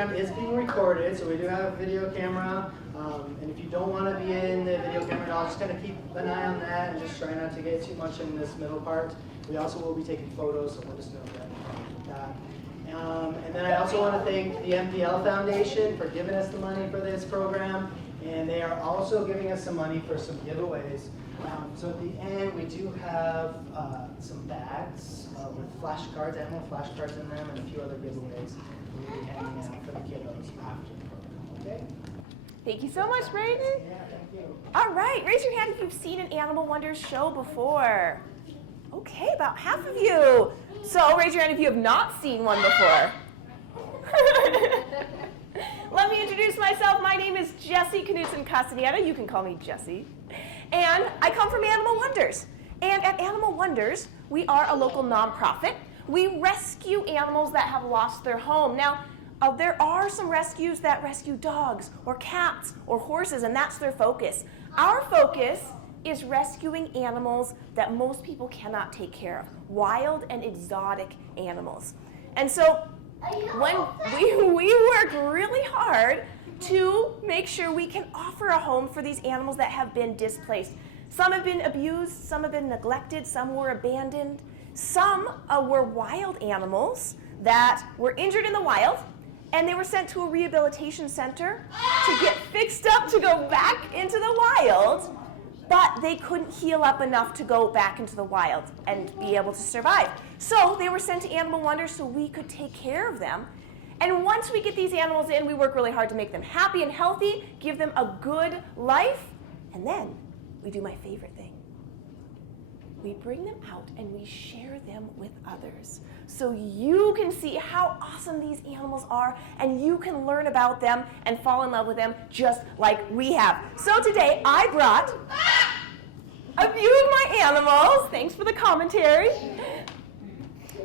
program is being recorded, so we do have a video camera. And if you don't want to be in the video camera at all, just kind of keep an eye on that and just try not to get too much in this middle part. We also will be taking photos, so we'll just know that. And then I also want to thank the MPL Foundation for giving us the money for this program. And they are also giving us some money for some giveaways. So at the end, we do have some bags with flashcards, animal flashcards in them, and a few other giveaways we'll be handing out for the kiddos after the program. Okay? Thank you so much, Brayden. Yeah, thank you. All right, raise your hand if you've seen an Animal Wonders show before. Okay, about half of you. So raise your hand if you have not seen one before. Let me introduce myself. My name is Jessie Knudsen-Castaneda. You can call me Jessie. And I come from Animal Wonders. And at Animal Wonders, we are a local nonprofit. We rescue animals that have lost their home. Now, there are some rescues that rescue dogs or cats or horses, and that's their focus. Our focus is rescuing animals that most people cannot take care of, wild and exotic animals. And so when we work really hard to make sure we can offer a home for these animals that have been displaced. Some have been abused, some have been neglected, some were abandoned. Some were wild animals that were injured in the wild, and they were sent to a rehabilitation center to get fixed up to go back into the wild, but they couldn't heal up enough to go back into the wild and be able to survive. So they were sent to Animal Wonders so we could take care of them. And once we get these animals in, we work really hard to make them happy and healthy, give them a good life, and then we do my favorite thing. We bring them out and we share them with others so you can see how awesome these animals are and you can learn about them and fall in love with them just like we have. So today I brought a few of my animals. Thanks for the commentary.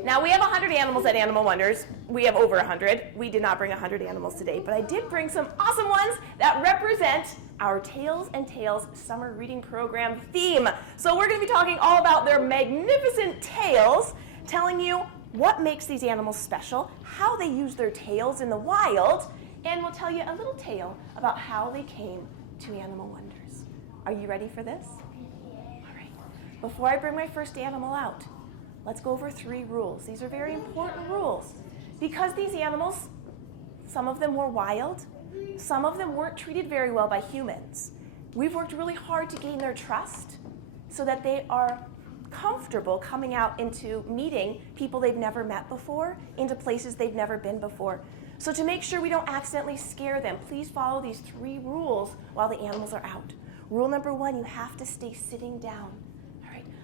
Now we have 100 animals at Animal Wonders. We have over 100. We did not bring 100 animals today, but I did bring some awesome ones that represent our Tails and Tales summer reading program theme. So we're going to be talking all about their magnificent tails, telling you what makes these animals special, how they use their tails in the wild, and we'll tell you a little tale about how they came to Animal Wonders. Are you ready for this? All right. Before I bring my first animal out, let's go over 3 rules. These are very important rules because these animals, some of them were wild, some of them weren't treated very well by humans. We've worked really hard to gain their trust so that they are comfortable coming out into meeting people they've never met before, into places they've never been before. So to make sure we don't accidentally scare them, please follow these 3 rules while the animals are out. Rule number 1, you have to stay sitting down.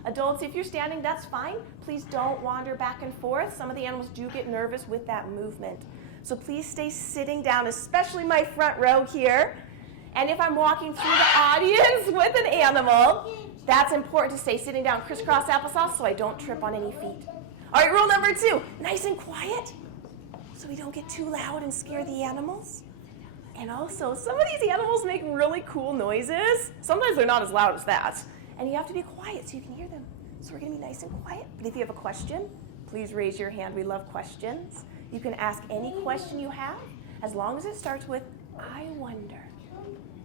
Adults, if you're standing, that's fine. Please don't wander back and forth. Some of the animals do get nervous with that movement. So please stay sitting down, especially my front row here. And if I'm walking through the audience with an animal, that's important to stay sitting down, crisscross applesauce, so I don't trip on any feet. All right, rule number 2, nice and quiet, so we don't get too loud and scare the animals. And also, some of these animals make really cool noises. Sometimes they're not as loud as that. And you have to be quiet so you can hear them. So we're going to be nice and quiet. But if you have a question, please raise your hand. We love questions. You can ask any question you have as long as it starts with, I wonder.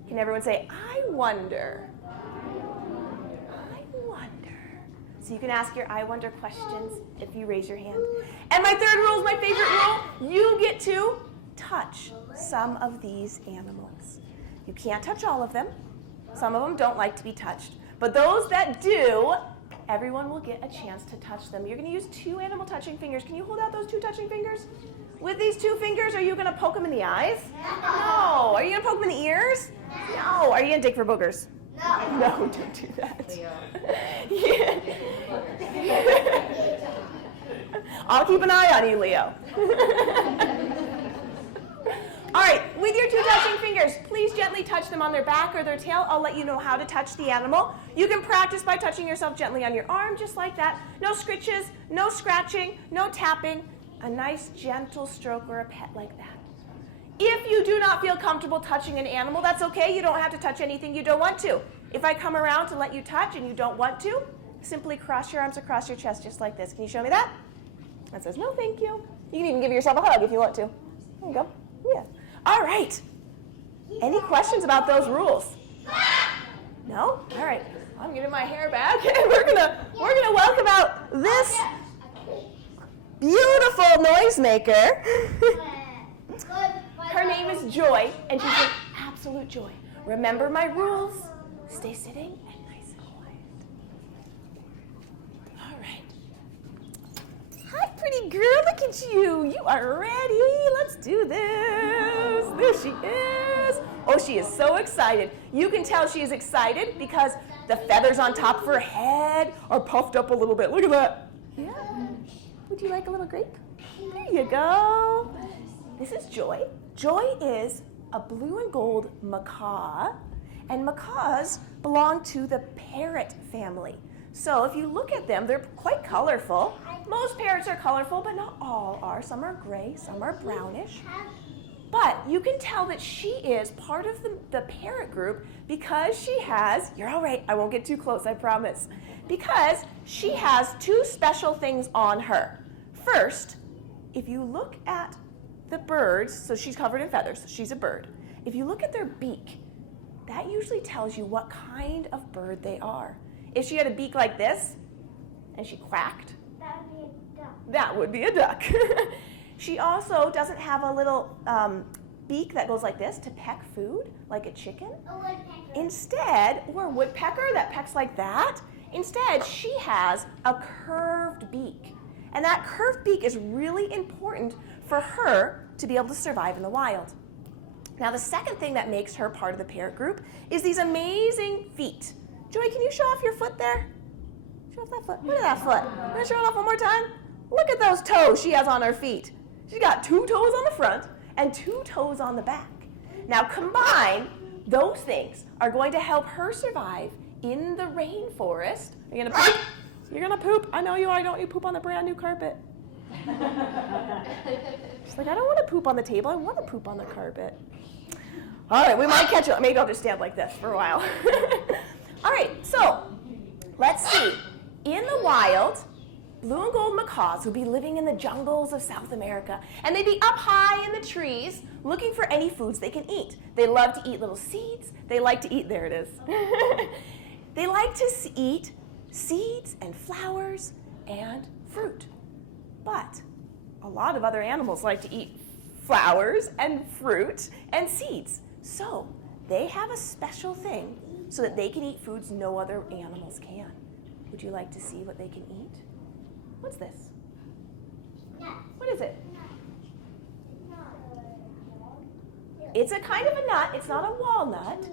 Can everyone say, I wonder? I wonder. So you can ask your I wonder questions if you raise your hand. And my 3rd rule is my favorite rule. You get to touch some of these animals. You can't touch all of them. Some of them don't like to be touched. But those that do, everyone will get a chance to touch them. You're going to use 2 animal touching fingers. Can you hold out those 2 touching fingers? With these 2 fingers, are you going to poke them in the eyes? No. Are you going to poke them in the ears? No. Are you going to dig for boogers? No. No, don't do that. Yeah. I'll keep an eye on you, Leo. All right, with your 2 touching fingers, please gently touch them on their back or their tail. I'll let you know how to touch the animal. You can practice by touching yourself gently on your arm, just like that. No scritches, no scratching, no tapping. A nice gentle stroke or a pet like that. If you do not feel comfortable touching an animal, that's okay. You don't have to touch anything you don't want to. If I come around to let you touch and you don't want to, simply cross your arms across your chest just like this. Can you show me that? That says no, thank you. You can even give yourself a hug if you want to. There you go. Yeah. All right. Any questions about those rules? No? All right. I'm getting my hair back, and we're gonna welcome out this beautiful noisemaker. Her name is Joy, and she's an absolute joy. Remember my rules. Stay sitting and nice and quiet. All right. Hi, pretty girl. Look at you. You are ready. Let's do this. There she is. Oh, she is so excited. You can tell she is excited because the feathers on top of her head are puffed up a little bit. Look at that. Yeah. Would you like a little grape? There you go. This is Joy. Joy is a blue and gold macaw, and macaws belong to the parrot family. So if you look at them, they're quite colorful. Most parrots are colorful, but not all are. Some are gray, some are brownish. But you can tell that she is part of the parrot group because she has, you're all right, I won't get too close, I promise, because she has two special things on her. First, if you look at the birds, so she's covered in feathers, so she's a bird. If you look at their beak, that usually tells you what kind of bird they are. If she had a beak like this, and she quacked, that would be a duck. She also doesn't have a little beak that goes like this to peck food, like a chicken. A woodpecker. Instead, or a woodpecker that pecks like that. Instead, she has a curved beak. And that curved beak is really important for her to be able to survive in the wild. Now, the second thing that makes her part of the parrot group is these amazing feet. Joy, can you show off your foot there? Show off that foot. Look at that foot. You want to show it off one more time? Look at those toes she has on her feet. She's got 2 toes on the front and 2 toes on the back. Now, combined, those things are going to help her survive in the rainforest. Are you going to poop? You're going to poop? I know you are. Don't you poop on the brand new carpet? She's like, I don't want to poop on the table. I want to poop on the carpet. All right, we might catch it. Maybe I'll just stand like this for a while. All right, so let's see. In the wild, blue and gold macaws would be living in the jungles of South America, and they'd be up high in the trees looking for any foods they can eat. They love to eat little seeds. They like to eat, there it is. They like to eat seeds and flowers and fruit. But a lot of other animals like to eat flowers and fruit and seeds. So they have a special thing so that they can eat foods no other animals can. Would you like to see what they can eat? What's this? Nut. What is it? Nut. It's a kind of a nut. It's not a walnut.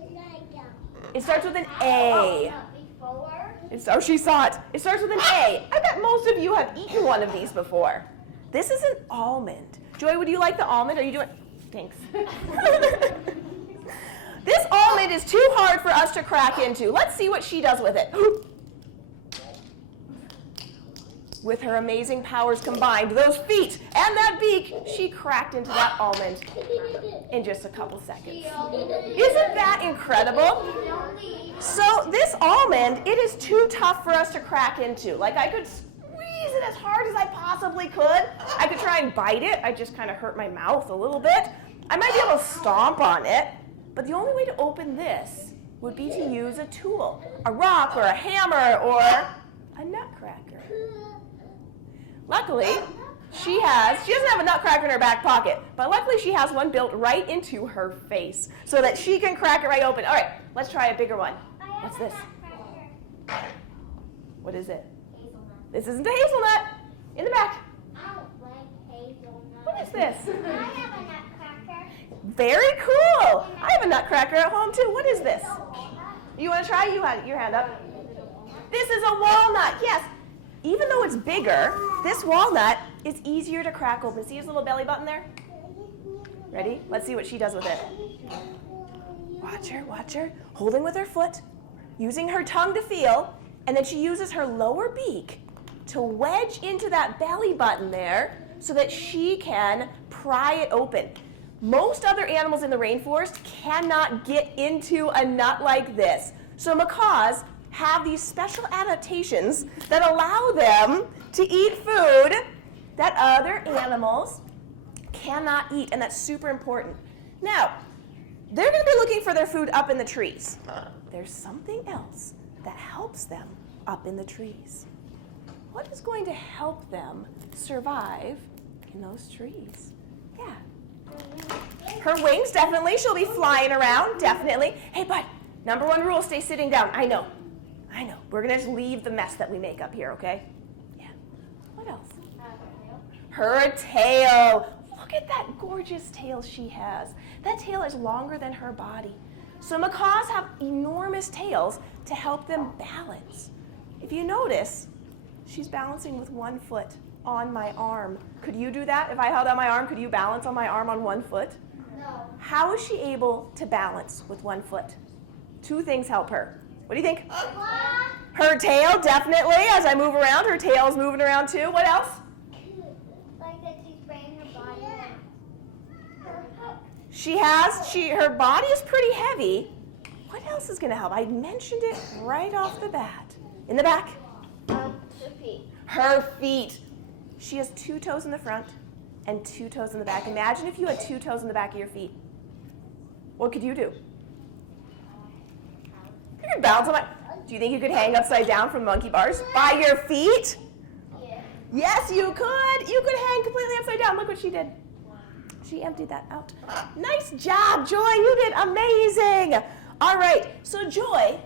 It starts with an A. Oh, she saw it. It starts with an A. I bet most of you have eaten one of these before. This is an almond. Joy, would you like the almond? Are you doing? Thanks. This almond is too hard for us to crack into. Let's see what she does with it. With her amazing powers combined, those feet and that beak, she cracked into that almond in just a couple seconds. Isn't that incredible? So this almond, it is too tough for us to crack into. Like, I could squeeze it as hard as I possibly could. I could try and bite it. I just kind of hurt my mouth a little bit. I might be able to stomp on it. But the only way to open this would be to use a tool, a rock or a hammer or a nutcracker. Luckily, she doesn't have a nutcracker in her back pocket, but luckily she has one built right into her face so that she can crack it right open. All right, let's try a bigger one. What's this? What is it? Hazelnut. This isn't a hazelnut. In the back. I don't like hazelnut. What is this? I have a nutcracker. Very cool. I have a nutcracker at home too. What is this? You want to try? You had your hand up. This is a walnut. Yes. Even though it's bigger, this walnut is easier to crack open. See his little belly button there? Ready? Let's see what she does with it. Watch her, watch her. Holding with her foot, using her tongue to feel, and then she uses her lower beak to wedge into that belly button there so that she can pry it open. Most other animals in the rainforest cannot get into a nut like this. So macaws have these special adaptations that allow them to eat food that other animals cannot eat, and that's super important. Now, they're going to be looking for their food up in the trees. There's something else that helps them up in the trees. What is going to help them survive in those trees? Yeah. Her wings, definitely. She'll be flying around, definitely. Hey, bud, number one rule, stay sitting down. I know. We're going to just leave the mess that we make up here, okay? Yeah. What else? Her tail. Look at that gorgeous tail she has. That tail is longer than her body. So macaws have enormous tails to help them balance. If you notice, she's balancing with one foot on my arm. Could you do that? If I held out my arm, could you balance on my arm on one foot? No. How is she able to balance with one foot? Two things help her. What do you think? Her tail, definitely. As I move around, her tail is moving around too. What else? Like that she's spraying her body. Her body is pretty heavy. What else is going to help? I mentioned it right off the bat. In the back? Her feet. Her feet. She has 2 toes in the front and 2 toes in the back. Imagine if you had 2 toes in the back of your feet. What could you do? You could bounce on my... Do you think you could hang upside down from monkey bars by your feet? Yeah. Yes, you could. You could hang completely upside down. Look what she did. She emptied that out. Nice job, Joy. You did amazing. All right, so Joy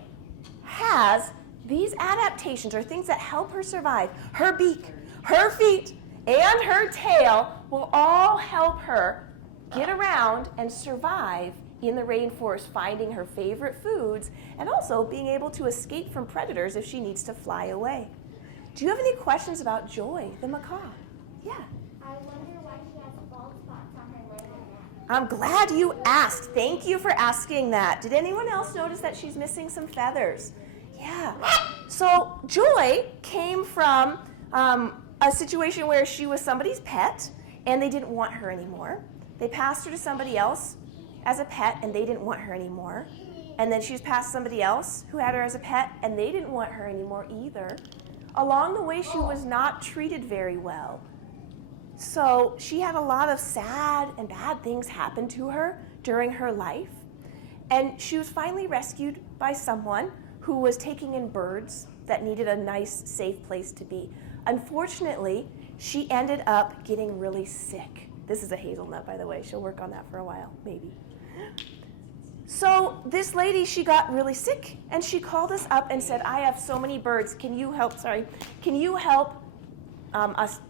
has these adaptations or things that help her survive. Her beak, her feet, and her tail will all help her get around and survive in the rainforest, finding her favorite foods and also being able to escape from predators if she needs to fly away. Do you have any questions about Joy, the macaw? Yeah. I wonder why she has bald spots on her leg and neck. I'm glad you asked. Thank you for asking that. Did anyone else notice that she's missing some feathers? Yeah. So Joy came from a situation where she was somebody's pet and they didn't want her anymore. They passed her to somebody else as a pet and they didn't want her anymore. And then she was passed somebody else who had her as a pet and they didn't want her anymore either. Along the way, she was not treated very well. So she had a lot of sad and bad things happen to her during her life. And she was finally rescued by someone who was taking in birds that needed a nice, safe place to be. Unfortunately, she ended up getting really sick. This is a hazelnut, by the way. She'll work on that for a while, maybe. So this lady, she got really sick, and she called us up and said, I have so many birds. Can you help us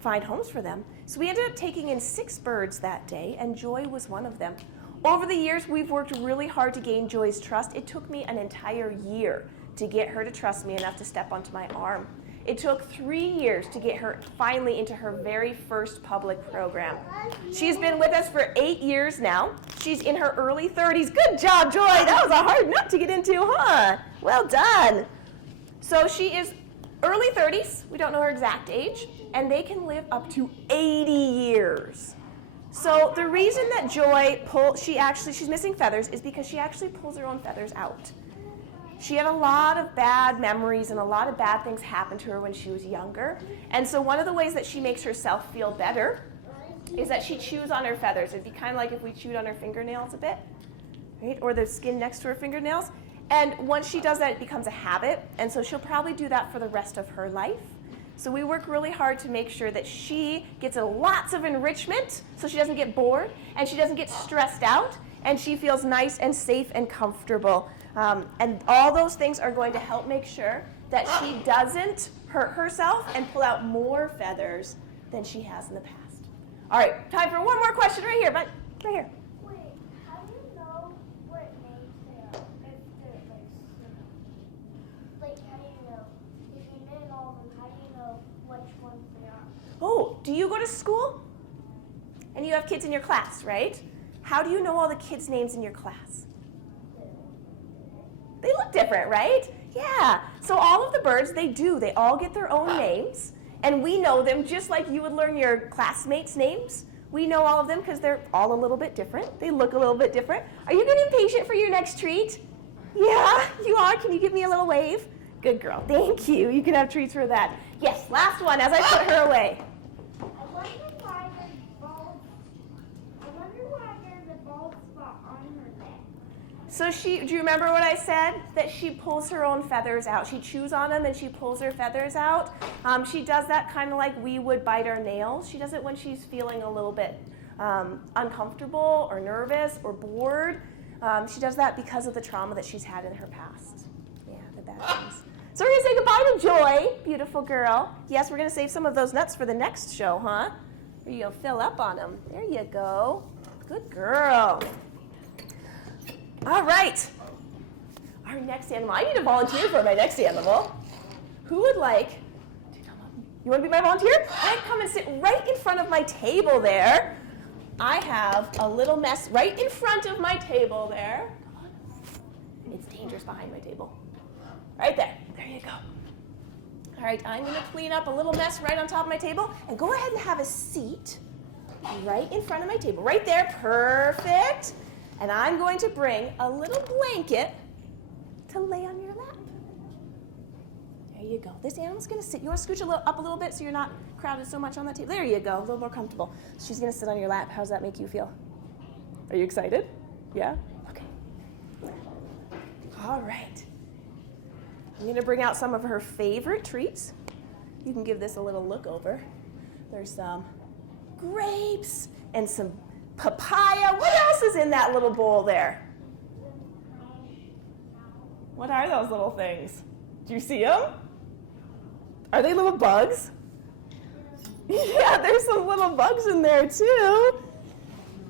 find homes for them? So we ended up taking in 6 birds that day, and Joy was one of them. Over the years, we've worked really hard to gain Joy's trust. It took me an entire year to get her to trust me enough to step onto my arm. It took 3 years to get her finally into her very first public program. She's been with us for 8 years now. She's in her early 30s. Good job, Joy. That was a hard nut to get into, huh? Well done. So she is early 30s. We don't know her exact age. And they can live up to 80 years. So the reason that Joy she's missing feathers is because she actually pulls her own feathers out. She had a lot of bad memories and a lot of bad things happen to her when she was younger. And so one of the ways that she makes herself feel better is that she chews on her feathers. It'd be kind of like if we chewed on her fingernails a bit, right? Or the skin next to her fingernails. And once she does that, it becomes a habit. And so she'll probably do that for the rest of her life. So we work really hard to make sure that she gets lots of enrichment so she doesn't get bored and she doesn't get stressed out and she feels nice and safe and comfortable. And all those things are going to help make sure that she doesn't hurt herself and pull out more feathers than she has in the past. All right, time for one more question right here, but right here. Wait, how do you know what names they are? If they're like, how do you know? If you name all of them, how do you know which ones they are? Oh, do you go to school? And you have kids in your class, right? How do you know all the kids' names in your class? They look different, right? Yeah. So all of the birds, they all get their own names. And we know them just like you would learn your classmates' names. We know all of them because they're all a little bit different. They look a little bit different. Are you getting impatient for your next treat? Yeah, you are. Can you give me a little wave? Good girl. Thank you. You can have treats for that. Yes, last one as I put her away. I wonder why there's bald So do you remember what I said? That she pulls her own feathers out. She chews on them and she pulls her feathers out. She does that kind of like we would bite our nails. She does it when she's feeling a little bit uncomfortable or nervous or bored. She does that because of the trauma that she's had in her past. Yeah, the bad things. So we're going to say goodbye to Joy, beautiful girl. Yes, we're going to save some of those nuts for the next show, huh? Or you'll fill up on them. There you go. Good girl. All right. Our next animal. I need a volunteer for my next animal. Who would like to come up? You want to be my volunteer? I'd come and sit right in front of my table there. I have a little mess right in front of my table there. Come on. It's dangerous behind my table. Right there. There you go. All right, I'm going to clean up a little mess right on top of my table. And go ahead and have a seat right in front of my table. Right there. Perfect. And I'm going to bring a little blanket to lay on your lap. There you go. This animal's going to sit. You want to scooch up a little bit so you're not crowded so much on that table? There you go. A little more comfortable. She's going to sit on your lap. How does that make you feel? Are you excited? Yeah? Okay. All right. I'm going to bring out some of her favorite treats. You can give this a little look over. There's some grapes and some papaya. What else is in that little bowl there? What are those little things? Do you see them? Are they little bugs? Yeah, there's some little bugs in there too.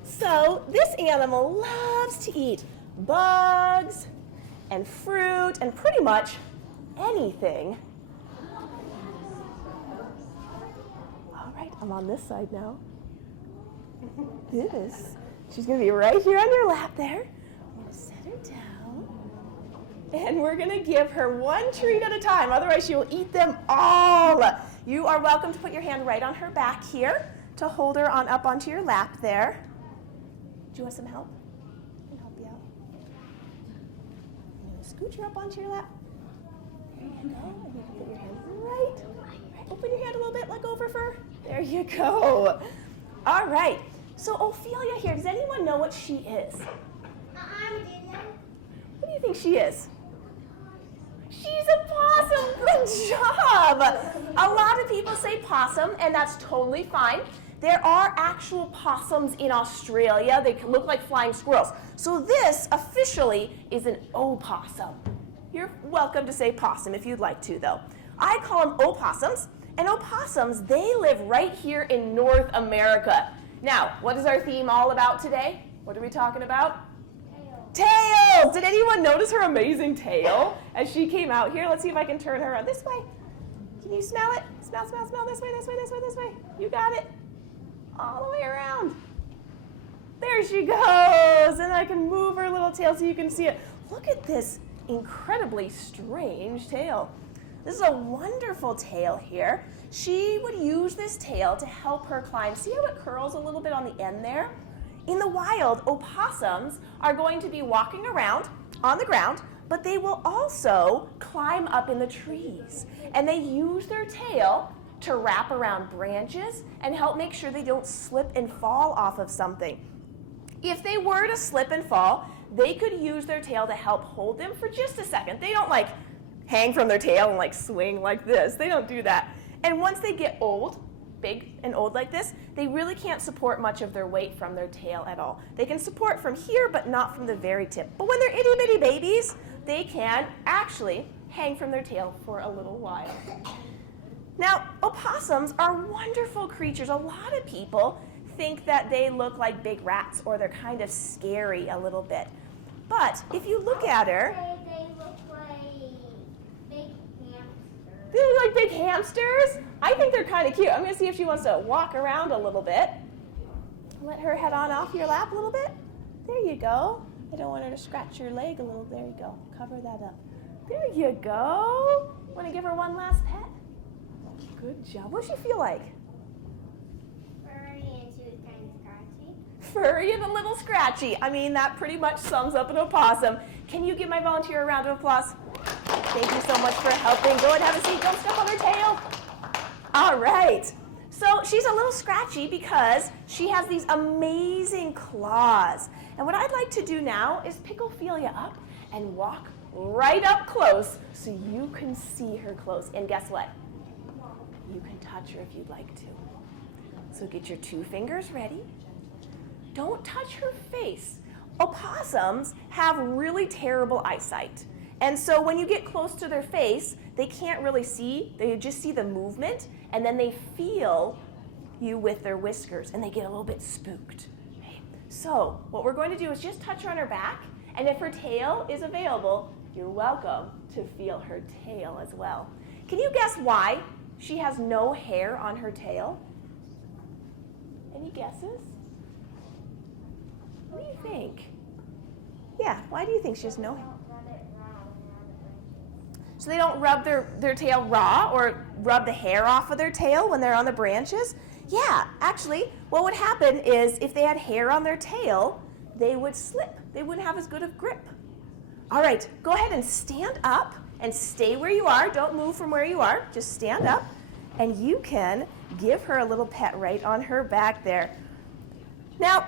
So this animal loves to eat bugs and fruit and pretty much anything. All right, I'm on this side now. She's going to be right here on your lap there. I'm going to set her down. And we're going to give her one treat at a time. Otherwise, she will eat them all. You are welcome to put your hand right on her back here to hold her on up onto your lap there. Do you want some help? I can help you out. I'm going to scooch her up onto your lap. There you go. And you can put your hand right. Open your hand a little bit, let go of her fur. There you go. All right. So Ophelia here, does anyone know what she is? What do you think she is? She's a possum. Good job. A lot of people say possum, and that's totally fine. There are actual possums in Australia. They look like flying squirrels. So this officially is an opossum. You're welcome to say possum if you'd like to, though. I call them opossums, and opossums, they live right here in North America. Now, what is our theme all about today? What are we talking about? Tails! Did anyone notice her amazing tail as she came out here? Let's see if I can turn her around this way. Can you smell it? Smell, smell, smell. This way, this way, this way, this way. You got it. All the way around. There she goes. And I can move her little tail so you can see it. Look at this incredibly strange tail. This is a wonderful tail here. She would use this tail to help her climb. See how it curls a little bit on the end there? In the wild, opossums are going to be walking around on the ground, but they will also climb up in the trees. And they use their tail to wrap around branches and help make sure they don't slip and fall off of something. If they were to slip and fall, they could use their tail to help hold them for just a second. They don't like hang from their tail and like swing like this. They don't do that. And once they get old, big and old like this, they really can't support much of their weight from their tail at all. They can support from here, but not from the very tip. But when they're itty bitty babies, they can actually hang from their tail for a little while. Now, opossums are wonderful creatures. A lot of people think that they look like big rats or they're kind of scary a little bit. But if you look at her, They look like big hamsters. they look like big hamsters. I think they're kind of cute. I'm going to see if she wants to walk around a little bit. Let her head on off your lap a little bit. There you go. I don't want her to scratch your leg a little. There you go. Cover that up. There you go. Want to give her one last pet? Good job. What does she feel like? Furry and she was kind of scratchy. Furry and a little scratchy. I mean, that pretty much sums up an opossum. Can you give my volunteer a round of applause? Thank you so much for helping. Go ahead and have a seat. Don't step on her tail. All right. So she's a little scratchy because she has these amazing claws. And what I'd like to do now is pick Ophelia up and walk right up close so you can see her close. And guess what? You can touch her if you'd like to. So get your 2 fingers ready. Don't touch her face. Opossums have really terrible eyesight. And so when you get close to their face, they can't really see. They just see the movement, and then they feel you with their whiskers, and they get a little bit spooked. Okay? So what we're going to do is just touch her on her back, and if her tail is available, you're welcome to feel her tail as well. Can you guess why she has no hair on her tail? Any guesses? What do you think? Yeah, why do you think she has no hair? So they don't rub their tail raw or rub the hair off of their tail when they're on the branches? Yeah, actually, what would happen is if they had hair on their tail, they would slip. They wouldn't have as good of grip. All right, go ahead and stand up and stay where you are. Don't move from where you are. Just stand up, and you can give her a little pet right on her back there. Now,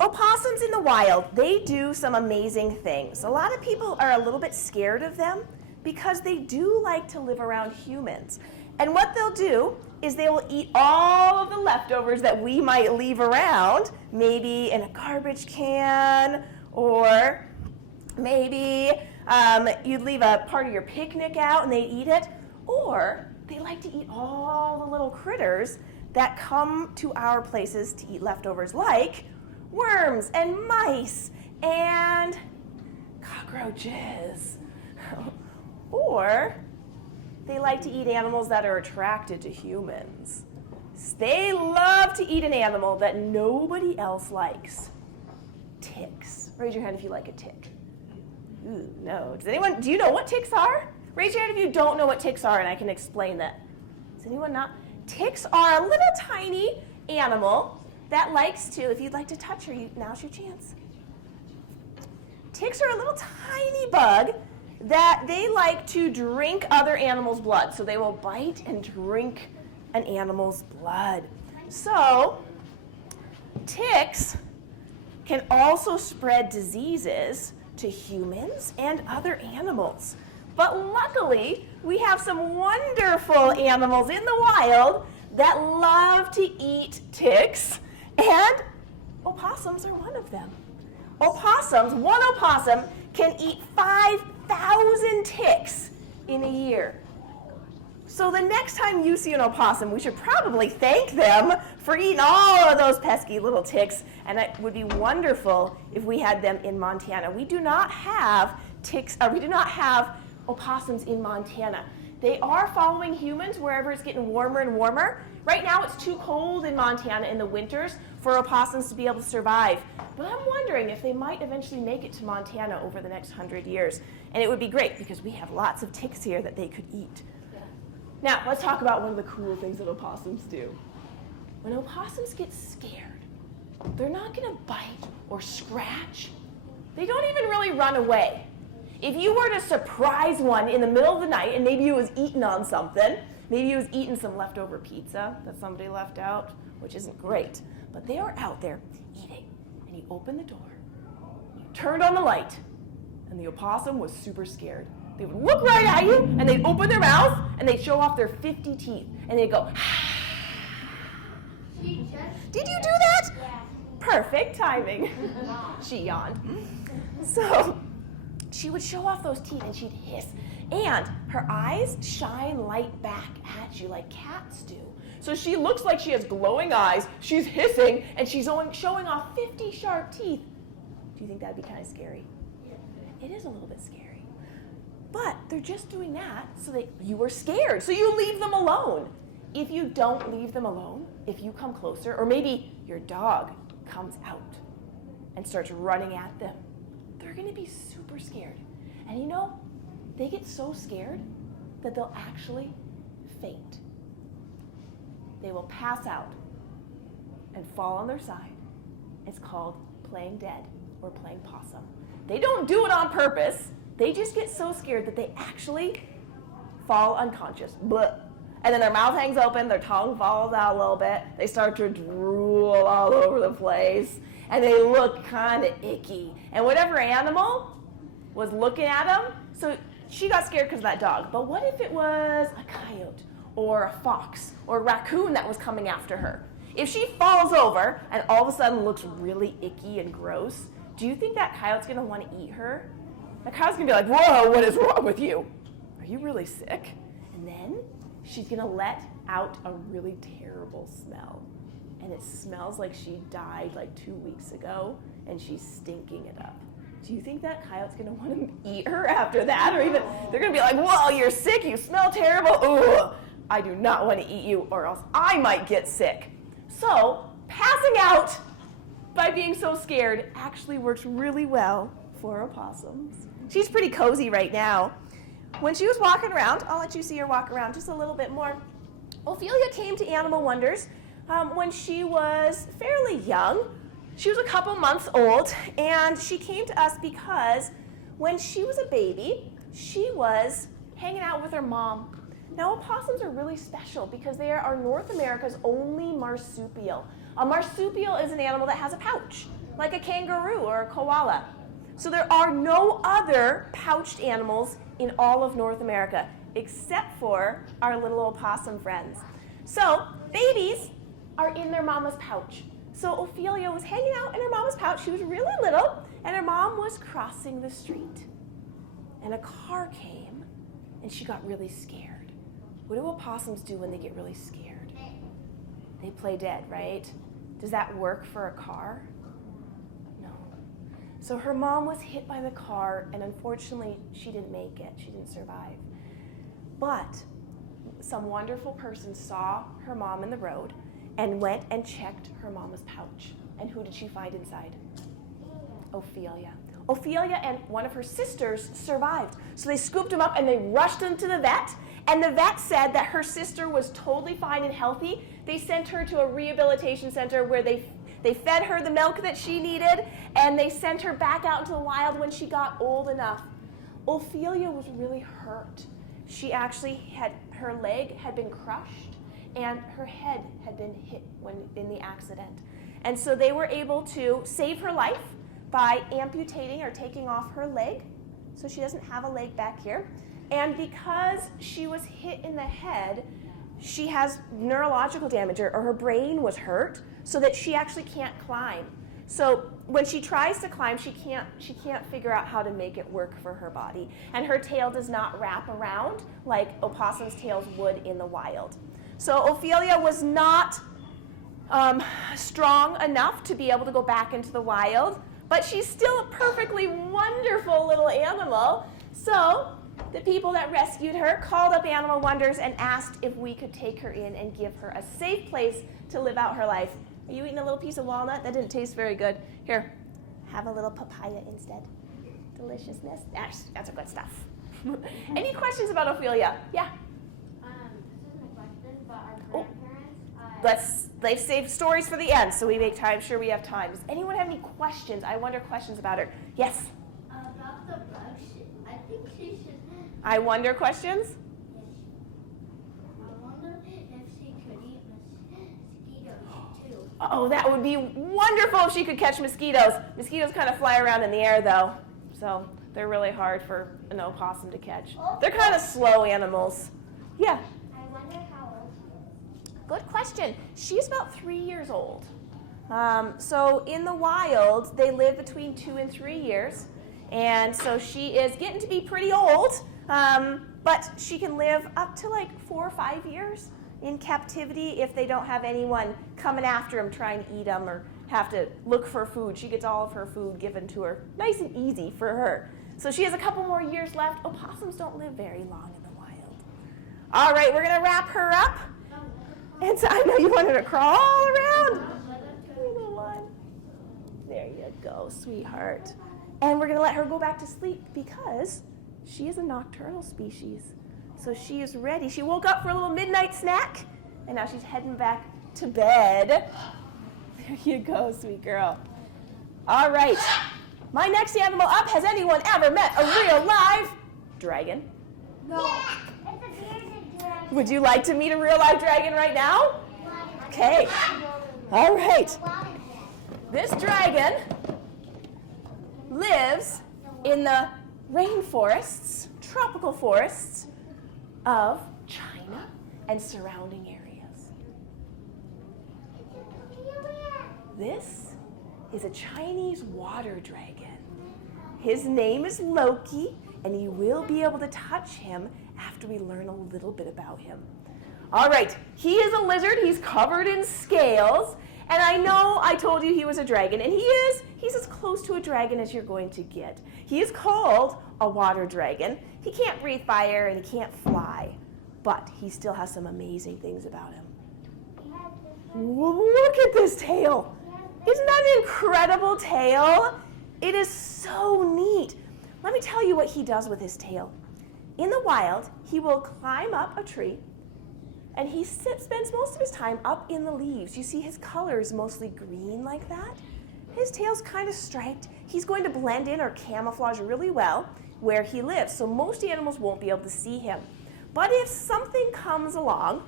opossums in the wild, they do some amazing things. A lot of people are a little bit scared of them because they do like to live around humans. And what they'll do is they will eat all of the leftovers that we might leave around, maybe in a garbage can, or maybe you'd leave a part of your picnic out and they'd eat it, or they like to eat all the little critters that come to our places to eat leftovers, like worms and mice and cockroaches. Or they like to eat animals that are attracted to humans. They love to eat an animal that nobody else likes. Ticks. Raise your hand if you like a tick. Ooh, no. Do you know what ticks are? Raise your hand if you don't know what ticks are, and I can explain that. Does anyone not? Ticks are a little tiny animal that likes to, if you'd like to touch her, now's your chance. Ticks are a little tiny bug that they like to drink other animals' blood. So they will bite and drink an animal's blood. So ticks can also spread diseases to humans and other animals. But luckily, we have some wonderful animals in the wild that love to eat ticks, and opossums are one of them. One opossum can eat 5,000 ticks in a year. So the next time you see an opossum, we should probably thank them for eating all of those pesky little ticks, and it would be wonderful if we had them in Montana. We do not have opossums in Montana. They are following humans wherever it's getting warmer and warmer. Right now it's too cold in Montana in the winters for opossums to be able to survive. But I'm wondering if they might eventually make it to Montana over the next 100 years. And it would be great because we have lots of ticks here that they could eat. Now, let's talk about one of the cool things that opossums do. When opossums get scared, they're not going to bite or scratch. They don't even really run away. If you were to surprise one in the middle of the night and maybe it was eating on something, maybe it was eating some leftover pizza that somebody left out, which isn't great, but they are out there eating. And you open the door, you turned on the light, and the opossum was super scared. They would look right at you, and they'd open their mouth, and they'd show off their 50 teeth, and they'd go, Did you do that? Yeah. Perfect timing. She yawned. So she would show off those teeth, and she'd hiss, and her eyes shine light back at you like cats do. So she looks like she has glowing eyes, she's hissing, and she's showing off 50 sharp teeth. Do you think that'd be kind of scary? Yeah. It is a little bit scary. But they're just doing that so that you were scared, so you leave them alone. If you don't leave them alone, if you come closer, or maybe your dog comes out and starts running at them, they're gonna be super scared. And you know, they get so scared that they'll actually faint. They will pass out and fall on their side. It's called playing dead or playing possum. They don't do it on purpose. They just get so scared that they actually fall unconscious. Bleh. And then their mouth hangs open, their tongue falls out a little bit. They start to drool all over the place. and they look kind of icky. And whatever animal was looking at them, so she got scared because of that dog. But what if it was a coyote or a fox or a raccoon that was coming after her? If she falls over and all of a sudden looks really icky and gross, do you think that coyote's going to want to eat her? The coyote's going to be like, whoa, what is wrong with you? Are you really sick? And then she's going to let out a really terrible smell. And it smells like she died like 2 weeks ago, and she's stinking it up. Do you think that coyote's going to want to eat her after that? Or even, they're going to be like, whoa, you're sick, you smell terrible. Ugh, I do not want to eat you, or else I might get sick. So, passing out by being so scared actually works really well for opossums. She's pretty cozy right now. When she was walking around, I'll let you see her walk around just a little bit more. Ophelia came to Animal Wonders when she was fairly young. She was a couple months old, and she came to us because when she was a baby, she was hanging out with her mom. Now, opossums are really special because they are North America's only marsupial. A marsupial is an animal that has a pouch, like a kangaroo or a koala. So there are no other pouched animals in all of North America, except for our little opossum friends. So babies are in their mama's pouch. So Ophelia was hanging out in her mama's pouch. She was really little, and her mom was crossing the street. And a car came, and she got really scared. What do opossums do when they get really scared? They play dead, right? Does that work for a car? No. So her mom was hit by the car, and unfortunately, she didn't make it. She didn't survive. But some wonderful person saw her mom in the road and went and checked her mama's pouch. And who did she find inside? Ophelia. Ophelia and one of her sisters survived. So they scooped them up and they rushed them to the vet. And the vet said that her sister was totally fine and healthy. They sent her to a rehabilitation center where they fed her the milk that she needed, and they sent her back out into the wild when she got old enough. Ophelia was really hurt. She actually her leg had been crushed, and her head had been hit in the accident. And so they were able to save her life by amputating or taking off her leg, so she doesn't have a leg back here. And because she was hit in the head, she has neurological damage, or her brain was hurt, so that she actually can't climb. So when she tries to climb, she can't figure out how to make it work for her body. And her tail does not wrap around like opossums' tails would in the wild. So Ophelia was not strong enough to be able to go back into the wild, but she's still a perfectly wonderful little animal. So the people that rescued her called up Animal Wonders and asked if we could take her in and give her a safe place to live out her life. Are you eating a little piece of walnut? That didn't taste very good. Here, have a little papaya instead. Deliciousness. That's a good stuff. Any questions about Ophelia? Yeah? This isn't a question, but our grandparents... Let's save stories for the end, so we make sure we have time. Does anyone have any questions? I wonder questions about her. Yes? About the bugs, I think she should... I wonder questions? I wonder if she could eat mosquitoes too. Oh, that would be wonderful if she could catch mosquitoes. Mosquitoes kind of fly around in the air, though, so they're really hard for an opossum to catch. They're kind of slow animals. Yeah? I wonder how old she is. Good question. She's about 3 years old. So in the wild, they live between 2 and 3 years. And so she is getting to be pretty old, but she can live up to like 4 or 5 years in captivity if they don't have anyone coming after them trying to eat them or have to look for food. She gets all of her food given to her, nice and easy for her. So she has a couple more years left. Opossums don't live very long in the wild. All right, we're going to wrap her up. And so I know you wanted to crawl all around. Little one. There you go, sweetheart. And we're going to let her go back to sleep because she is a nocturnal species. So she is ready. She woke up for a little midnight snack, and now she's heading back to bed. There you go, sweet girl. All right. My next animal up. Has anyone ever met a real live dragon? No. It's a bearded dragon. Would you like to meet a real live dragon right now? Okay. All right. This dragon lives in the rainforests, tropical forests of China and surrounding areas. This is a Chinese water dragon. His name is Loki, and you will be able to touch him after we learn a little bit about him. All right, he is a lizard. He's covered in scales. And I know I told you he was a dragon, and he's as close to a dragon as you're going to get. He is called a water dragon. He can't breathe fire and he can't fly, but he still has some amazing things about him. Look at this tail. Isn't that an incredible tail? It is so neat. Let me tell you what he does with his tail. In the wild, he will climb up a tree, and he spends most of his time up in the leaves. You see his color is mostly green like that. His tail's kind of striped. He's going to blend in or camouflage really well where he lives, so most animals won't be able to see him. But if something comes along,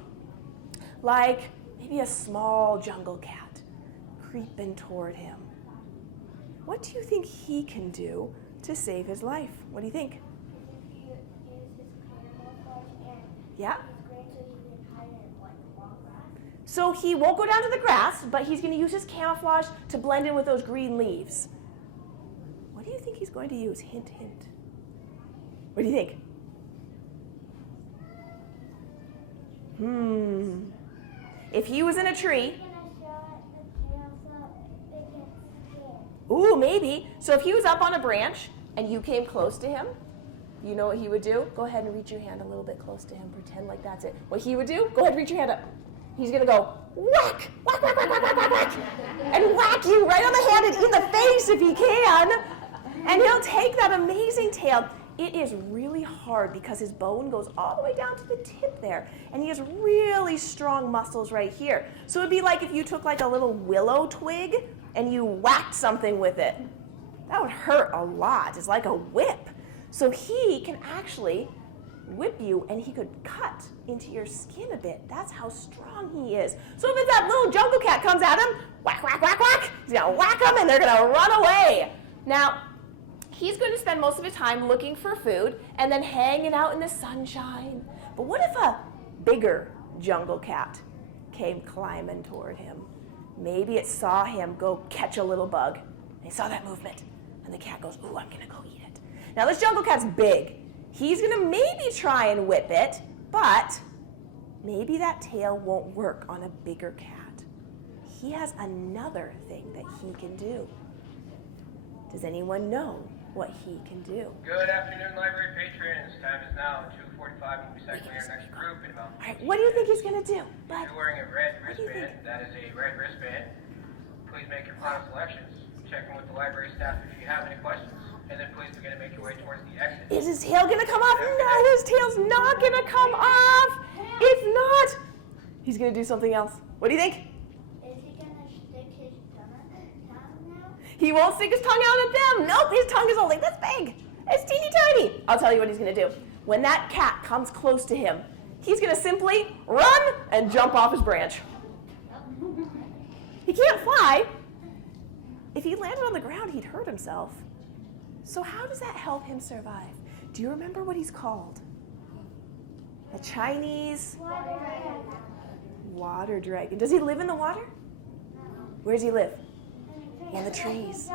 like maybe a small jungle cat creeping toward him, what do you think he can do to save his life? What do you think? Yeah? So he won't go down to the grass, but he's going to use his camouflage to blend in with those green leaves. What do you think he's going to use? Hint, hint. What do you think? If he was in a tree. Ooh, maybe. So if he was up on a branch and you came close to him, you know what he would do? Go ahead and reach your hand a little bit close to him. Pretend like that's it. What he would do? Go ahead and reach your hand up. He's going to go whack, whack, whack, whack, whack, whack, whack, whack, and whack you right on the head and in the face if he can. And he'll take that amazing tail. It is really hard because his bone goes all the way down to the tip there. And he has really strong muscles right here. So it'd be like if you took like a little willow twig and you whacked something with it. That would hurt a lot. It's like a whip. So he can actually whip you, and he could cut into your skin a bit. That's how strong he is. So if it's that little jungle cat comes at him, whack, whack, whack, whack, he's going to whack them, and they're going to run away. Now, he's going to spend most of his time looking for food and then hanging out in the sunshine. But what if a bigger jungle cat came climbing toward him? Maybe it saw him go catch a little bug. And he saw that movement, and the cat goes, ooh, I'm going to go eat it. Now, this jungle cat's big. He's going to maybe try and whip it, but maybe that tail won't work on a bigger cat. He has another thing that he can do. Does anyone know what he can do? Good afternoon, library patrons. Time is now 2:45, and we'll be cycling our next group in about. All right, what do you think he's going to do? If you're wearing a red wristband, that is a red wristband. Please make your final selections. Check in with the library staff if you have any questions. And then please begin to make your way towards the exit. Is his tail going to come off? No, his tail's not going to come off. It's not. He's going to do something else. What do you think? Is he going to stick his tongue out? He won't stick his tongue out at them. Nope, his tongue is only this big. It's teeny tiny. I'll tell you what he's going to do. When that cat comes close to him, he's going to simply run and jump off his branch. He can't fly. If he landed on the ground, he'd hurt himself. So how does that help him survive? Do you remember what he's called? A Chinese water dragon. Does he live in the water? Where does he live? In the trees.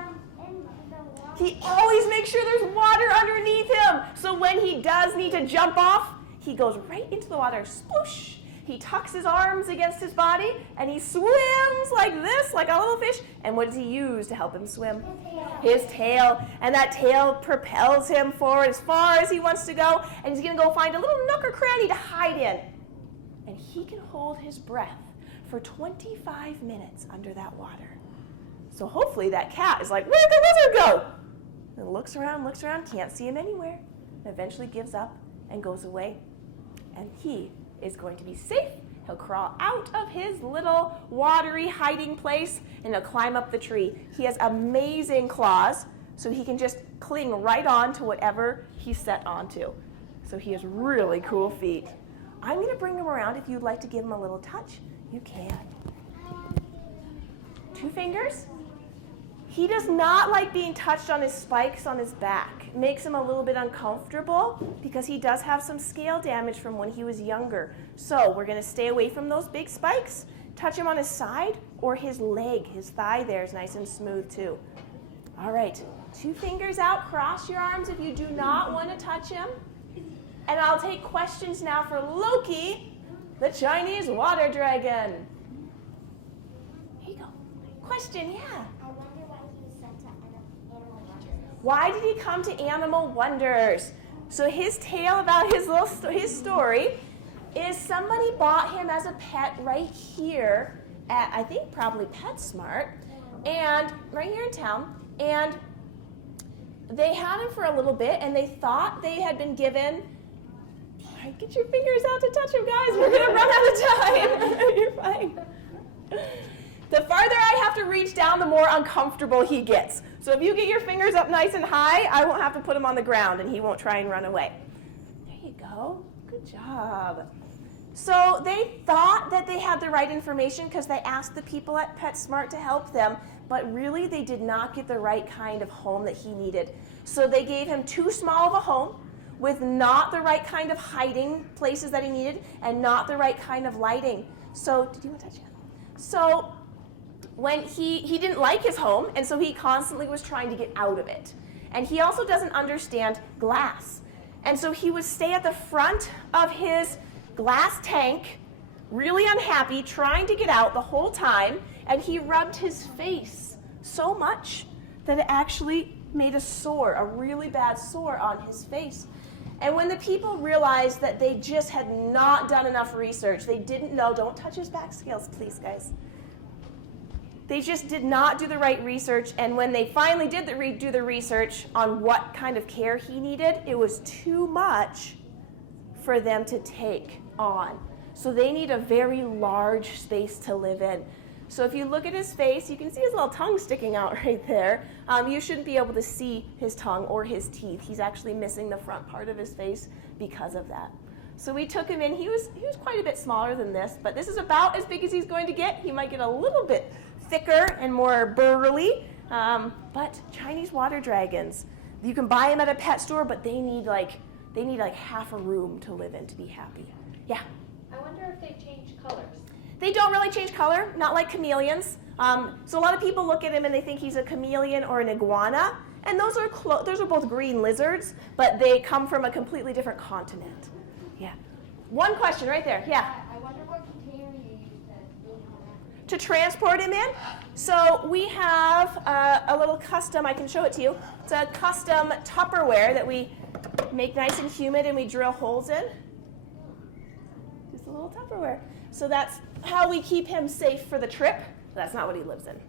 He always makes sure there's water underneath him. So when he does need to jump off, he goes right into the water. Sploosh! He tucks his arms against his body, and he swims like this, like a little fish. And what does he use to help him swim? His tail. And that tail propels him forward as far as he wants to go. And he's going to go find a little nook or cranny to hide in. And he can hold his breath for 25 minutes under that water. So hopefully that cat is like, where'd the lizard go? And looks around, can't see him anywhere. And eventually gives up and goes away. And he is going to be safe. He'll crawl out of his little watery hiding place and he'll climb up the tree. He has amazing claws, so he can just cling right on to whatever he's set onto. So he has really cool feet. I'm going to bring him around. If you'd like to give him a little touch, you can. 2 fingers. He does not like being touched on his spikes on his back. It makes him a little bit uncomfortable because he does have some scale damage from when he was younger. So we're going to stay away from those big spikes. Touch him on his side or his leg. His thigh there is nice and smooth too. All right, 2 fingers out. Cross your arms if you do not want to touch him. And I'll take questions now for Loki, the Chinese water dragon. Here you go. Question, yeah. I wonder why he was sent to Animal Wonders. Why did he come to Animal Wonders? So his tale about his story is somebody bought him as a pet right here at, I think, probably PetSmart, and right here in town. And they had him for a little bit, and they thought they had been given. All right, get your fingers out to touch him, guys. We're gonna run out of time. You're fine. The farther I have to reach down, the more uncomfortable he gets. So if you get your fingers up nice and high, I won't have to put him on the ground, and he won't try and run away. There you go. Good job. So they thought that they had the right information because they asked the people at PetSmart to help them, but really they did not get the right kind of home that he needed. So they gave him too small of a home with not the right kind of hiding places that he needed and not the right kind of lighting. So, did you want to touch him? So when he didn't like his home, and so he constantly was trying to get out of it. And he also doesn't understand glass. And so he would stay at the front of his glass tank, really unhappy, trying to get out the whole time, and he rubbed his face so much that it actually made a sore, a really bad sore on his face. And when the people realized that they just had not done enough research, they didn't know, don't touch his back scales, please, guys. They just did not do the right research, and when they finally did do the research on what kind of care he needed, it was too much for them to take on. So they need a very large space to live in. So if you look at his face, you can see his little tongue sticking out right there. You shouldn't be able to see his tongue or his teeth. He's actually missing the front part of his face because of that. So we took him in. He was quite a bit smaller than this, but this is about as big as he's going to get. He might get a little bit thicker and more burly, but Chinese water dragons, you can buy them at a pet store, but they need like half a room to live in to be happy. Yeah? I wonder if they change colors. They don't really change color, not like chameleons. So a lot of people look at him and they think he's a chameleon or an iguana, and those are both green lizards, but they come from a completely different continent. Yeah. One question right there. Yeah. I wonder what container you used to transport him in. So we have a little custom, I can show it to you. It's a custom Tupperware that we make nice and humid and we drill holes in. Just a little Tupperware. So that's how we keep him safe for the trip. That's not what he lives in.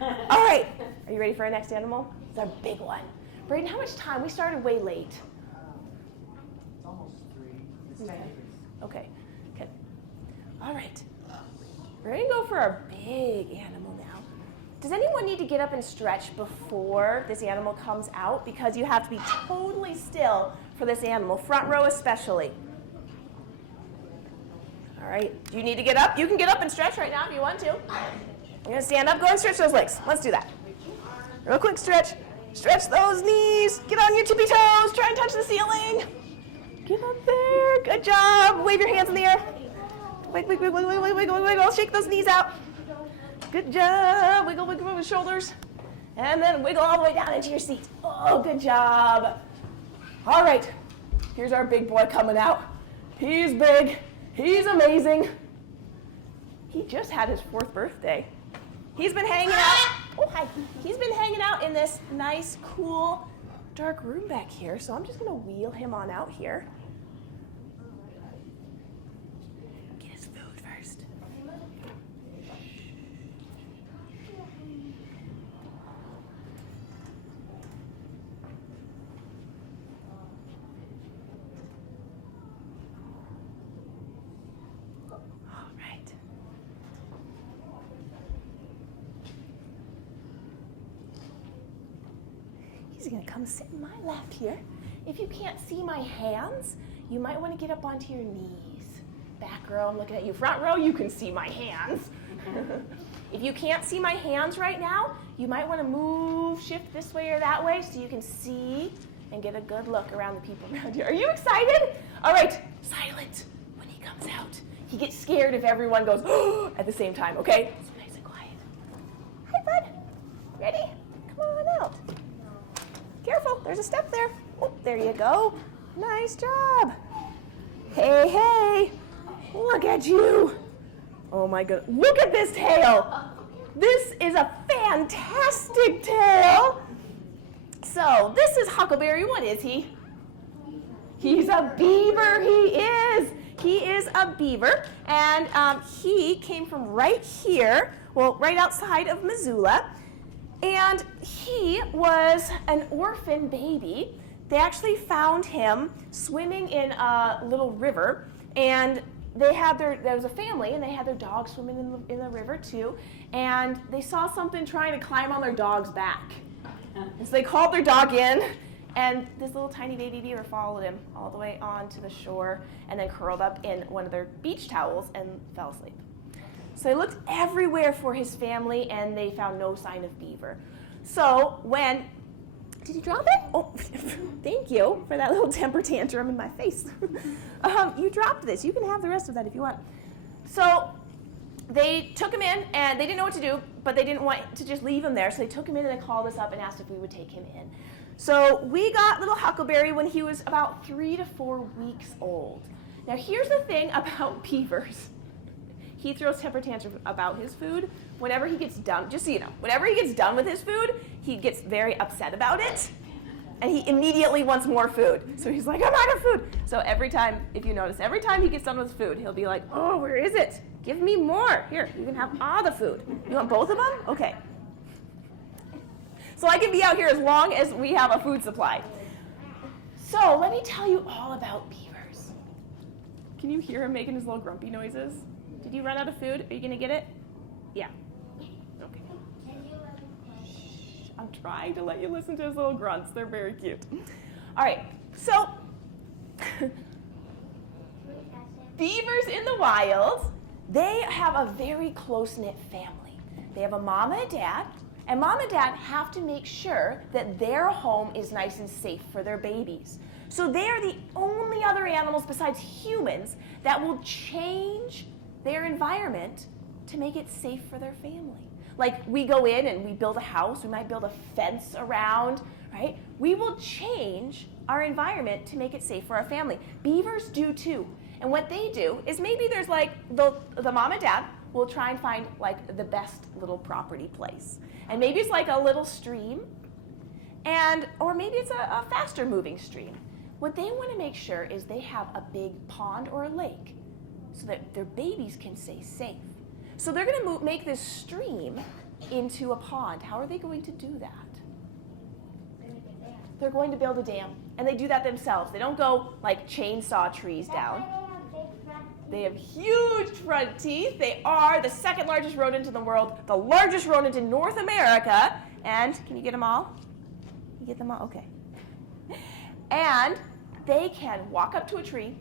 All right, are you ready for our next animal? It's our big one. Braden, how much time? We started way late. It's almost 3. It's 10 degrees. Okay, good. All right, we're gonna go for our big animal now. Does anyone need to get up and stretch before this animal comes out? Because you have to be totally still for this animal, front row especially. All right, do you need to get up? You can get up and stretch right now if you want to. You're gonna stand up, go and stretch those legs. Let's do that. Real quick stretch. Stretch those knees. Get on your tippy toes. Try and touch the ceiling. Get up there. Good job. Wave your hands in the air. Wiggle, wiggle, wiggle, wiggle, wiggle, wiggle. Shake those knees out. Good job. Wiggle, wiggle, wiggle the shoulders. And then wiggle all the way down into your seat. Oh, good job. All right. Here's our big boy coming out. He's big. He's amazing. He just had his 4th birthday. He's been hanging out. Oh, hi. He's been hanging out in this nice, cool, dark room back here. So I'm just going to wheel him on out here. Get his food first. All right. He's going to come sit in my lap here. If you can't see my hands, you might want to get up onto your knees. Back row, I'm looking at you. Front row, you can see my hands. If you can't see my hands right now, you might want to shift this way or that way so you can see and get a good look around the people around you. Are you excited? All right, silent when he comes out. He gets scared if everyone goes at the same time, okay? So nice and quiet. Hi, bud. Ready? Come on out. Careful, there's a step there. Oh, there you go. Nice job. Hey, hey. Look at you. Oh my goodness. Look at this tail. This is a fantastic tail. So this is Huckleberry. What is he? He's a beaver. He is. He is a beaver. And he came from right here, well, right outside of Missoula. And he was an orphan baby. They actually found him swimming in a little river, and there was a family, and they had their dog swimming in the river too, and they saw something trying to climb on their dog's back. And so they called their dog in, and this little tiny baby beaver followed him all the way onto the shore, and then curled up in one of their beach towels and fell asleep. So they looked everywhere for his family, and they found no sign of beaver. So did you drop it? Oh, thank you for that little temper tantrum in my face. You dropped this. You can have the rest of that if you want. So they took him in, and they didn't know what to do, but they didn't want to just leave him there. So they took him in, and they called us up and asked if we would take him in. So we got little Huckleberry when he was about 3 to 4 weeks old. Now here's the thing about beavers. He throws temper tantrums about his food. Whenever he gets done, just so you know, whenever he gets done with his food, he gets very upset about it, and he immediately wants more food. So he's like, I'm out of food. So every time, if you notice, every time he gets done with food, he'll be like, oh, where is it? Give me more. Here, you can have all the food. You want both of them? Okay. So I can be out here as long as we have a food supply. So let me tell you all about beavers. Can you hear him making his little grumpy noises? Did you run out of food? Are you going to get it? Yeah. Okay. Shh, I'm trying to let you listen to his little grunts. They're very cute. All right. So beavers in the wild, they have a very close-knit family. They have a mama and dad, and mom and dad have to make sure that their home is nice and safe for their babies. So they are the only other animals besides humans that will change their environment to make it safe for their family. Like we go in and we build a house, we might build a fence around, right? We will change our environment to make it safe for our family. Beavers do too. And what they do is maybe there's like the mom and dad will try and find like the best little property place. And maybe it's like a little stream, or maybe it's a faster moving stream. What they want to make sure is they have a big pond or a lake so that their babies can stay safe. So they're going to make this stream into a pond. How are they going to do that? They're going to build a dam, and they do that themselves. They don't go like chainsaw trees down. They have huge front teeth. They are the second largest rodent in the world, the largest rodent in North America. And can you get them all? You get them all? Okay. And they can walk up to a tree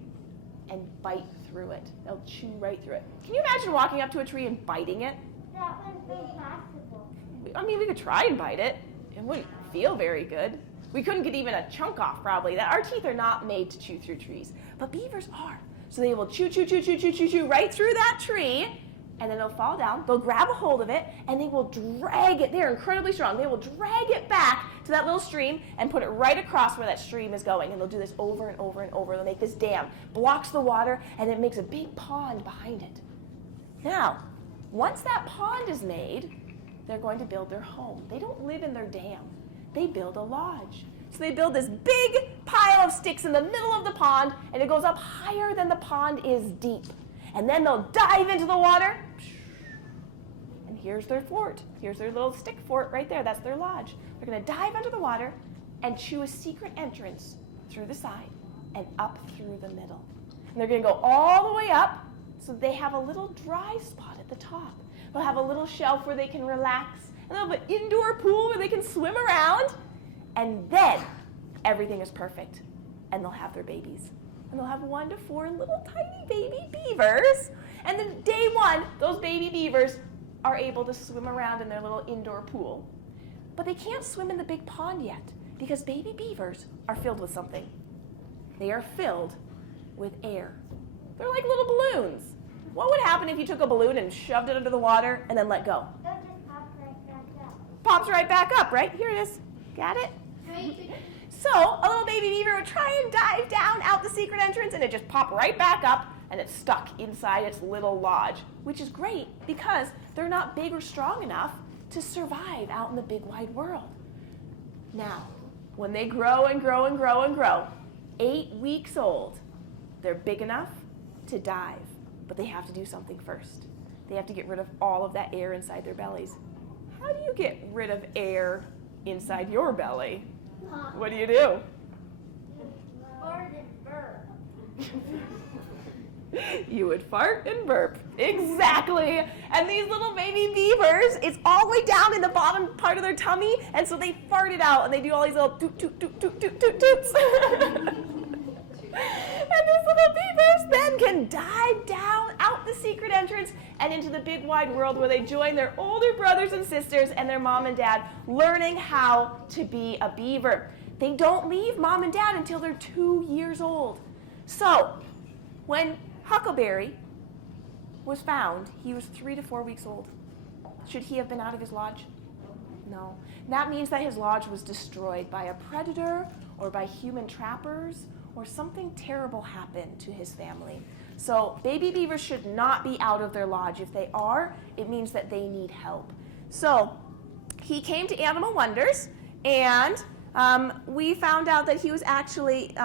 and bite through it. They'll chew right through it. Can you imagine walking up to a tree and biting it? That would be possible. I mean, we could try and bite it. It wouldn't feel very good. We couldn't get even a chunk off, probably. Our teeth are not made to chew through trees, but beavers are. So they will chew right through that tree, and then they'll fall down. They'll grab a hold of it, and they will drag it. They're incredibly strong. They will drag it back to that little stream and put it right across where that stream is going. And they'll do this over and over and over. They'll make this dam, blocks the water, and it makes a big pond behind it. Now, once that pond is made, they're going to build their home. They don't live in their dam. They build a lodge. So they build this big pile of sticks in the middle of the pond, and it goes up higher than the pond is deep. And then they'll dive into the water, and here's their fort. Here's their little stick fort right there. That's their lodge. They're going to dive under the water and chew a secret entrance through the side and up through the middle. And they're going to go all the way up, so they have a little dry spot at the top. They'll have a little shelf where they can relax, and they'll have an indoor pool where they can swim around. And then everything is perfect, and they'll have their babies. And they'll have 1 to 4 little tiny baby beavers. And then day one, those baby beavers are able to swim around in their little indoor pool. But they can't swim in the big pond yet because baby beavers are filled with something. They are filled with air. They're like little balloons. What would happen if you took a balloon and shoved it under the water and then let go? They'll just pop right back up. Pops right back up, right? Here it is. Got it? So a little baby beaver would try and dive down out the secret entrance, and it just popped right back up, and it's stuck inside its little lodge, which is great because they're not big or strong enough to survive out in the big wide world. Now, when they grow and grow and grow and grow, 8 weeks old, they're big enough to dive, but they have to do something first. They have to get rid of all of that air inside their bellies. How do you get rid of air inside your belly? What do you do? Fart and burp. You would fart and burp. Exactly. And these little baby beavers, it's all the way down in the bottom part of their tummy, and so they fart it out, and they do all these little toot, toot, toot, toot, toot, toot, toots. And these little beavers then can dive down out the secret entrance and into the big wide world where they join their older brothers and sisters and their mom and dad, learning how to be a beaver. They don't leave mom and dad until they're 2 years old. So, when Huckleberry was found, he was 3 to 4 weeks old. Should he have been out of his lodge? No. That means that his lodge was destroyed by a predator or by human trappers, or something terrible happened to his family. So baby beavers should not be out of their lodge. If they are, it means that they need help. So he came to Animal Wonders, and we found out that he was actually,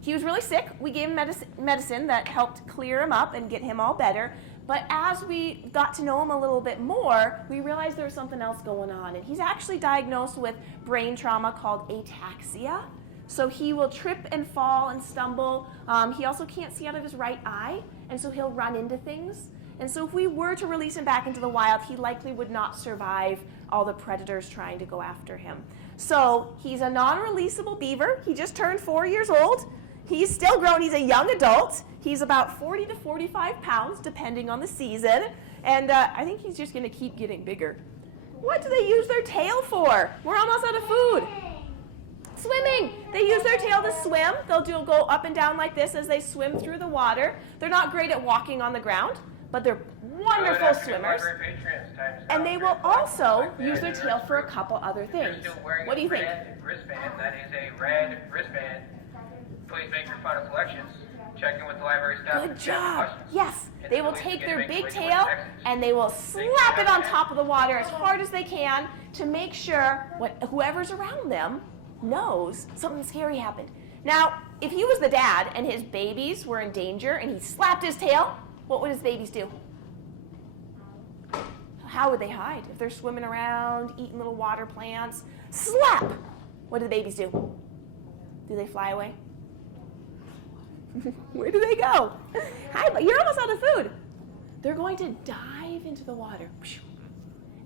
he was really sick. We gave him medicine that helped clear him up and get him all better. But as we got to know him a little bit more, we realized there was something else going on. And he's actually diagnosed with brain trauma called ataxia. So he will trip and fall and stumble. He also can't see out of his right eye, and so he'll run into things. And so if we were to release him back into the wild, he likely would not survive all the predators trying to go after him. So he's a non-releasable beaver. He just turned 4 years old. He's still grown. He's a young adult. He's about 40 to 45 pounds, depending on the season. And I think he's just going to keep getting bigger. What do they use their tail for? We're almost out of food. Swimming. They use their tail to swim. They'll go up and down like this as they swim through the water. They're not great at walking on the ground, but they're wonderful swimmers. And they will also use their tail for a couple other things. What do you think? Red wristband, that is a red wristband. Please make your final selections. Check in with the library staff. Good job. Yes. They will take their big tail and they will slap it on top of the water as hard as they can to make sure whoever's around them knows something scary happened. Now, if he was the dad and his babies were in danger and he slapped his tail, what would his babies do? How would they hide? If they're swimming around, eating little water plants, slap! What do the babies do? Do they fly away? Where do they go? Hi, you're almost out of food. They're going to dive into the water.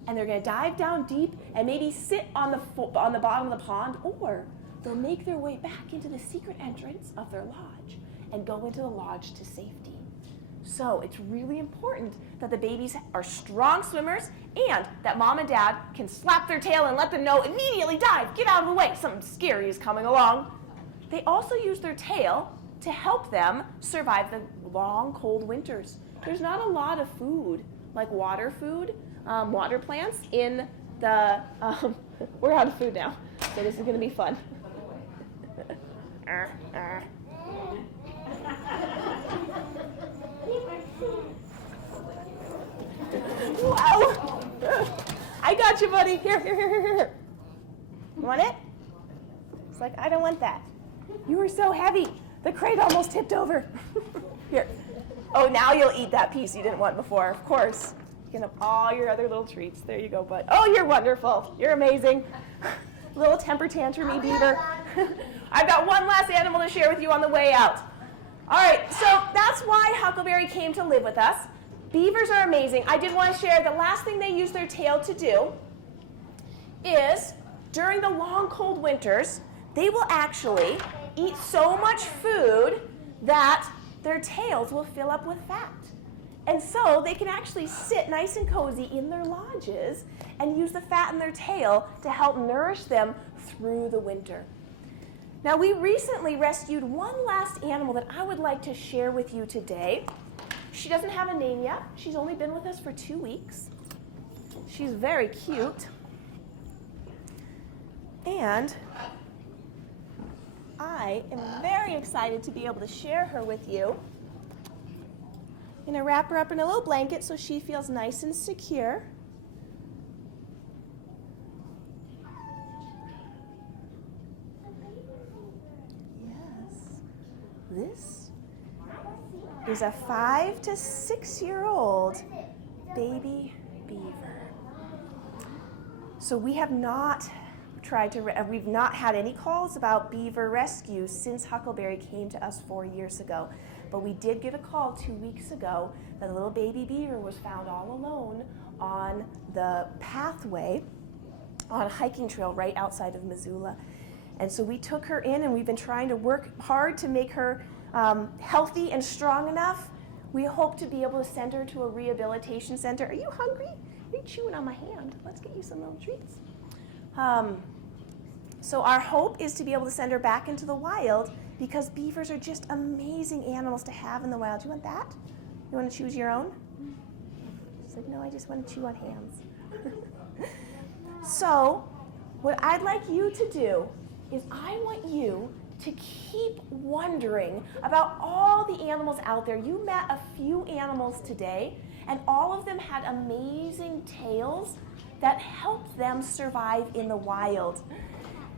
And they're going to dive down deep and maybe sit on the bottom of the pond, or they'll make their way back into the secret entrance of their lodge and go into the lodge to safety. So it's really important that the babies are strong swimmers and that mom and dad can slap their tail and let them know immediately dive, get out of the way, something scary is coming along. They also use their tail to help them survive the long, cold winters. There's not a lot of food, like water plants in the, we're out of food now, so this is gonna be fun. Wow! I got you, buddy. Here. You want it? It's like, I don't want that. You were so heavy. The crate almost tipped over. Here. Oh, now you'll eat that piece you didn't want before, of course. You can have all your other little treats. There you go, bud. Oh, you're wonderful. You're amazing. Little temper tantrum-y beaver. I've got one last animal to share with you on the way out. All right, so that's why Huckleberry came to live with us. Beavers are amazing. I did want to share the last thing they use their tail to do is during the long, cold winters, they will actually eat so much food that their tails will fill up with fat. And so they can actually sit nice and cozy in their lodges and use the fat in their tail to help nourish them through the winter. Now, we recently rescued one last animal that I would like to share with you today. She doesn't have a name yet. She's only been with us for 2 weeks. She's very cute. And I am very excited to be able to share her with you. I'm going to wrap her up in a little blanket so she feels nice and secure. Yes. This is a 5 to 6 year old baby beaver. So we have not we've not had any calls about beaver rescues since Huckleberry came to us 4 years ago. But we did get a call 2 weeks ago that a little baby beaver was found all alone on the pathway on a hiking trail right outside of Missoula. And so we took her in, and we've been trying to work hard to make her healthy and strong enough. We hope to be able to send her to a rehabilitation center. Are you hungry? You're chewing on my hand. Let's get you some little treats. So our hope is to be able to send her back into the wild, because beavers are just amazing animals to have in the wild. Do you want that? You want to choose your own? She said, no, I just want to chew on hands. So what I'd like you to do is I want you to keep wondering about all the animals out there. You met a few animals today, and all of them had amazing tails that helped them survive in the wild.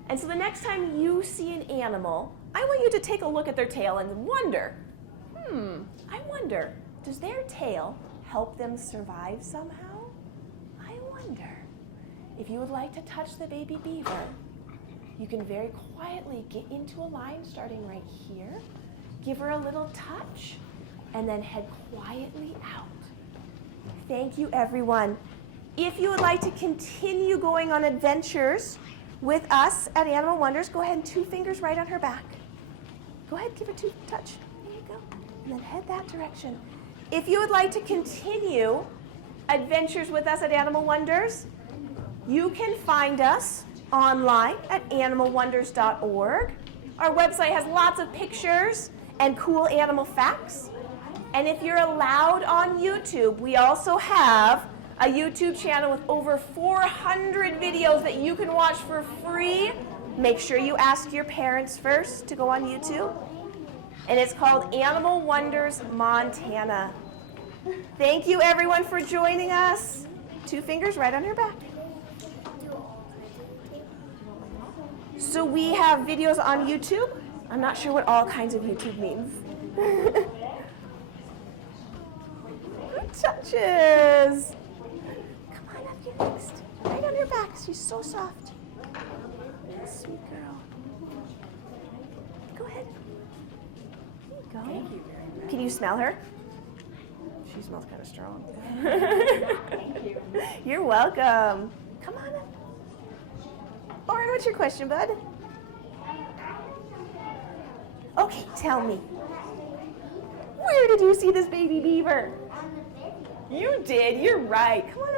And so the next time you see an animal, I want you to take a look at their tail and wonder, I wonder, does their tail help them survive somehow? I wonder. If you would like to touch the baby beaver, you can very quietly get into a line starting right here, give her a little touch, and then head quietly out. Thank you, everyone. If you would like to continue going on adventures with us at Animal Wonders, go ahead and 2 fingers right on her back. Go ahead, give her 2 touch. There you go. And then head that direction. If you would like to continue adventures with us at Animal Wonders, you can find us online at animalwonders.org. Our website has lots of pictures and cool animal facts. And if you're allowed on YouTube, we also have a YouTube channel with over 400 videos that you can watch for free. Make sure you ask your parents first to go on YouTube. And it's called Animal Wonders Montana. Thank you, everyone, for joining us. 2 fingers right on her back. So we have videos on YouTube. I'm not sure what all kinds of YouTube means. Touches. Come on up here next. Right on her back. She's so soft. Sweet girl. Go ahead. There you go. Thank you very much. Can you smell her? She smells kind of strong. Thank you. You're welcome. Come on up. Lauren, what's your question, bud? Okay, tell me. Where did you see this baby beaver? On the video. You did. You're right. Come on